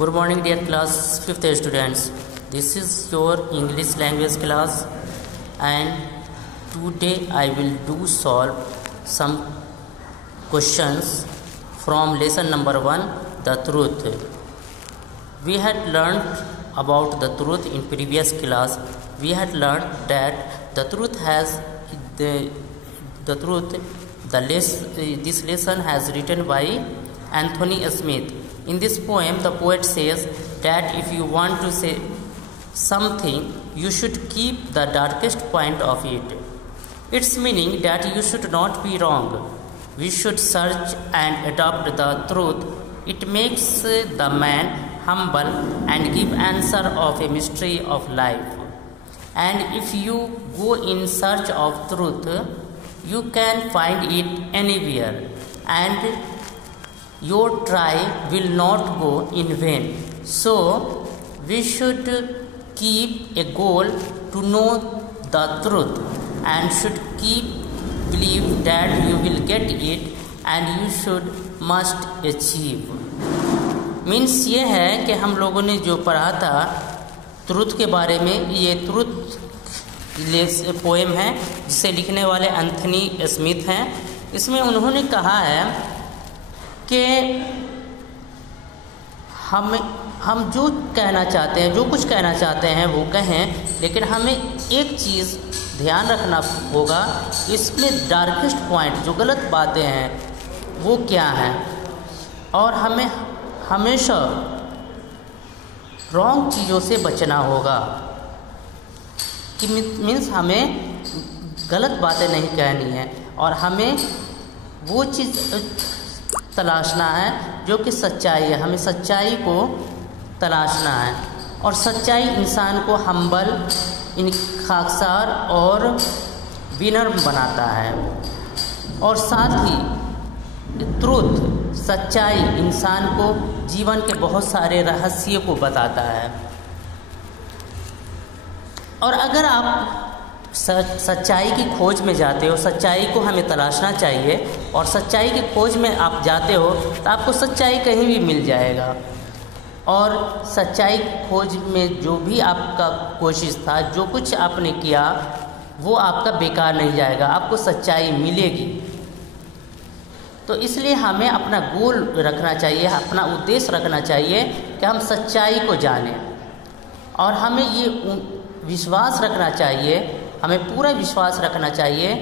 Good morning, dear class 5th students. This is your English language class, and today I will solve some questions from lesson number 1, the truth. We had learned about the truth in previous class. We had learned that the truth has this lesson has written by Anthony Smith. In this poem, the poet says that if you want to say something, you should keep the darkest point of it. Its meaning that you should not be wrong. We should search and adopt the truth. It makes the man humble and give answer of a mystery of life. And if you go in search of truth, you can find it anywhere, and your try will not go in vain. So we should keep a goal to know the truth, and should keep believe that you will get it, and you should must achieve. Means ये है कि हम लोगों ने जो पढ़ा था truth के बारे में, ये ट्रुथ पोएम है जिसे लिखने वाले एंथनी स्मिथ हैं. इसमें उन्होंने कहा है कि हम जो कहना चाहते हैं, जो कुछ कहना चाहते हैं वो कहें, लेकिन हमें एक चीज़ ध्यान रखना होगा, इसमें डार्केस्ट पॉइंट, जो गलत बातें हैं वो क्या हैं, और हमें हमेशा रॉन्ग चीज़ों से बचना होगा. कि मीन्स हमें गलत बातें नहीं कहनी है, और हमें वो चीज़ तलाशना है जो कि सच्चाई है. हमें सच्चाई को तलाशना है, और सच्चाई इंसान को हम्बल, खाकसार और विनम्र बनाता है. और साथ ही ट्रुथ, सच्चाई इंसान को जीवन के बहुत सारे रहस्य को बताता है. और अगर आप सच्चाई की खोज में जाते हो, सच्चाई को हमें तलाशना चाहिए, और सच्चाई की खोज में आप जाते हो तो आपको सच्चाई कहीं भी मिल जाएगा. और सच्चाई की खोज में जो भी आपका कोशिश था, जो कुछ आपने किया, वो आपका बेकार नहीं जाएगा, आपको सच्चाई मिलेगी. तो इसलिए हमें अपना गोल रखना चाहिए, अपना उद्देश्य रखना चाहिए कि हम सच्चाई को जानें. और हमें ये विश्वास रखना चाहिए, हमें पूरा विश्वास रखना चाहिए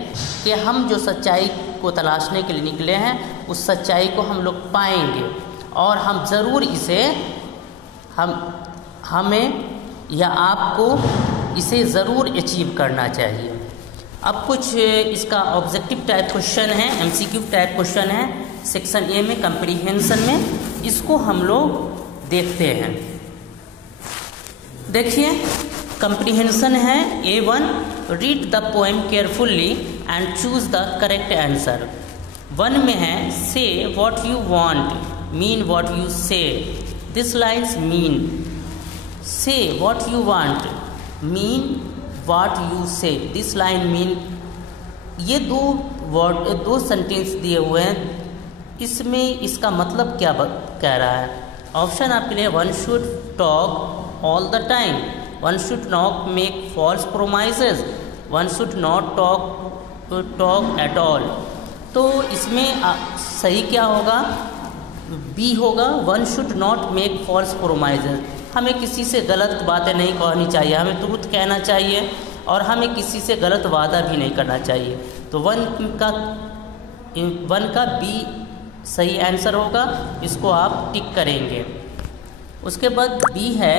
कि हम जो सच्चाई को तलाशने के लिए निकले हैं, उस सच्चाई को हम लोग पाएंगे, और हम ज़रूर इसे हमें या आपको इसे ज़रूर अचीव करना चाहिए. अब कुछ इसका ऑब्जेक्टिव टाइप क्वेश्चन है, एमसीक्यू टाइप क्वेश्चन है सेक्शन ए में, कंप्रीहेंशन में. इसको हम लोग देखते हैं. देखिए, कंप्रीहेंशन है A1. Read the poem carefully and choose the correct answer. 1 में है say what you want, mean what you say. This lines mean say what you want, mean what you say. This line mean. ये दो sentence दिए हुए हैं, इसमें इसका मतलब क्या कह रहा है. ऑप्शन आपके लिए, one should talk all the time, one should not make false promises, one should not talk at all. तो इसमें सही क्या होगा, बी होगा, one should not make false promises. हमें किसी से गलत बातें नहीं कहनी चाहिए, हमें ट्रुथ कहना चाहिए, और हमें किसी से गलत वादा भी नहीं करना चाहिए. तो वन का बी सही आंसर होगा, इसको आप टिक करेंगे. उसके बाद बी है,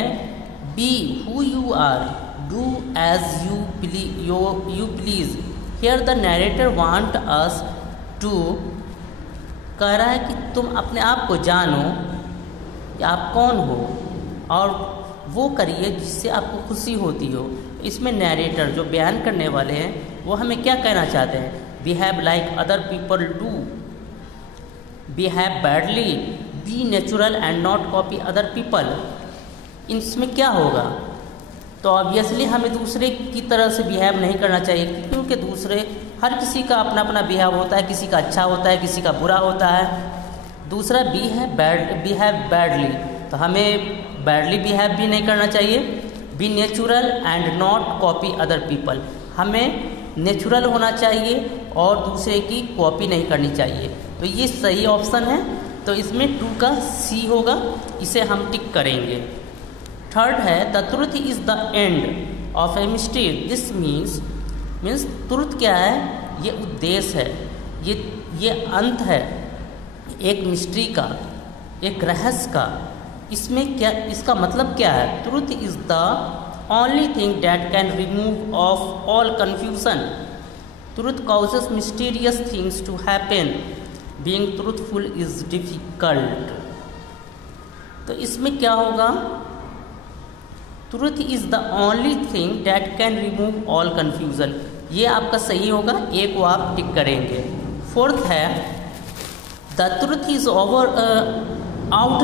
Be who you are, do as you please. Here the narrator want us to, कह रहा है कि तुम अपने आप को जानो कि आप कौन हो, और वो करिए जिससे आपको खुशी होती हो. इसमें नैरेटर, जो बयान करने वाले हैं, वो हमें क्या कहना चाहते हैं. Behave like other people do, behave badly, be natural and not copy other people. इसमें क्या होगा, तो ऑब्वियसली हमें दूसरे की तरह से बिहेव नहीं करना चाहिए, क्योंकि दूसरे, हर किसी का अपना अपना बिहेव होता है, किसी का अच्छा होता है, किसी का बुरा होता है. दूसरा बी है बिहेव बैडली, तो हमें बैडली बिहेव भी नहीं करना चाहिए। Be natural and not copy other people, हमें नेचुरल होना चाहिए और दूसरे की कॉपी नहीं करनी चाहिए। तो ये सही ऑप्शन है, तो इसमें 2 का सी होगा, इसे हम टिक करेंगे। थर्ड है the truth is the end of a mystery, this means truth क्या है, ये उद्देश्य है, ये अंत है एक मिस्ट्री का, एक रहस्य का। इसमें क्या, इसका मतलब क्या है, truth is the only thing that can remove of all confusion, truth causes mysterious things to happen, being truthful is difficult. तो इसमें क्या होगा, truth is the only thing that can remove all confusion, ये आपका सही होगा, एक को आप टिक करेंगे। फोर्थ है the truth is over out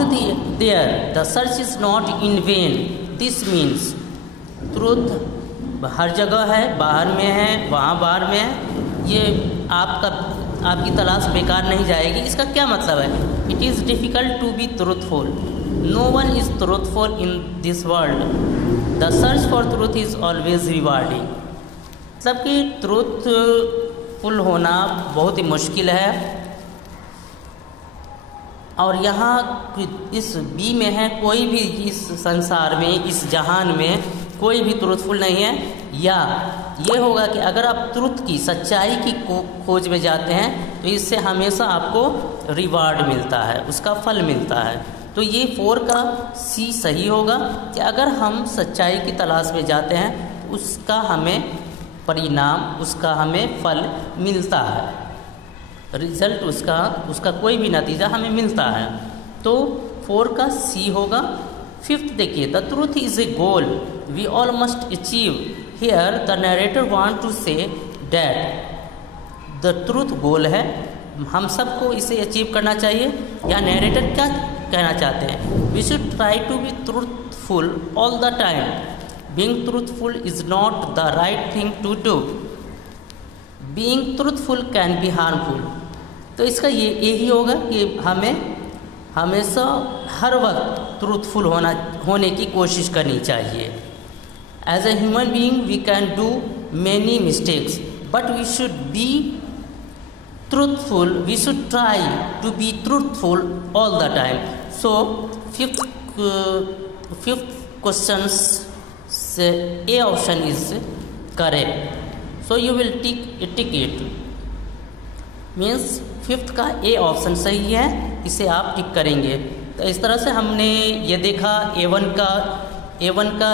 there, the search is not in vain, this means truth हर जगह है, बाहर में है, वहाँ बाहर में है, ये आपकी तलाश बेकार नहीं जाएगी। इसका क्या मतलब है, it is difficult to be truthful, no one is truthful in this world, the search for truth is always rewarding. मतलब कि ट्रूथफुल होना बहुत ही मुश्किल है, और यहाँ इस बी में है, कोई भी इस संसार में, इस जहान में कोई भी ट्रूथफुल नहीं है। या ये होगा कि अगर आप ट्रुथ की, सच्चाई की खोज में जाते हैं तो इससे हमेशा आपको रिवार्ड मिलता है, उसका फल मिलता है। तो ये 4 का सी सही होगा कि अगर हम सच्चाई की तलाश में जाते हैं उसका हमें परिणाम, उसका हमें फल मिलता है, रिजल्ट उसका कोई भी नतीजा हमें मिलता है। तो 4 का सी होगा। फिफ्थ देखिए, the truth is a goal we all must achieve, here the narrator want to say that, the truth goal है, हम सबको इसे अचीव करना चाहिए। या नरेटर क्या कहना चाहते हैं, we should try to be truthful all the time, being truthful is not the right thing to do, being truthful can be harmful. तो इसका यही होगा कि हमें हमेशा हर वक्त ट्रूथफुल होने की कोशिश करनी चाहिए। As a human being we can do many mistakes but we should be truthful, we should try to be truthful all the time. So fifth question से A option is correct, so you will tick it, means fifth का A option सही है, इसे आप टिक करेंगे। तो इस तरह से हमने ये देखा A1 का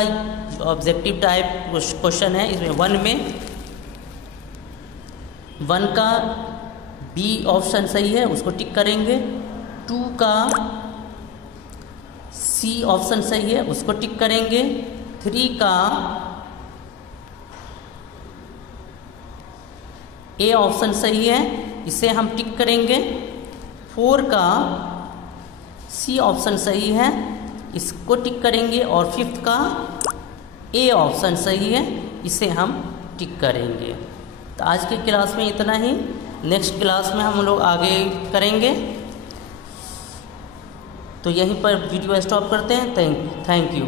ऑब्जेक्टिव टाइप क्वेश्चन है, इसमें 1 का बी ऑप्शन सही है, उसको टिक करेंगे। 2 का सी ऑप्शन सही है, उसको टिक करेंगे। 3 का ए ऑप्शन सही है, इसे हम टिक करेंगे। 4 का सी ऑप्शन सही है, इसको टिक करेंगे। और 5th का ए ऑप्शन सही है, इसे हम टिक करेंगे। तो आज के क्लास में इतना ही, नेक्स्ट क्लास में हम लोग आगे करेंगे। तो यहीं पर वीडियो स्टॉप करते हैं। Thank you.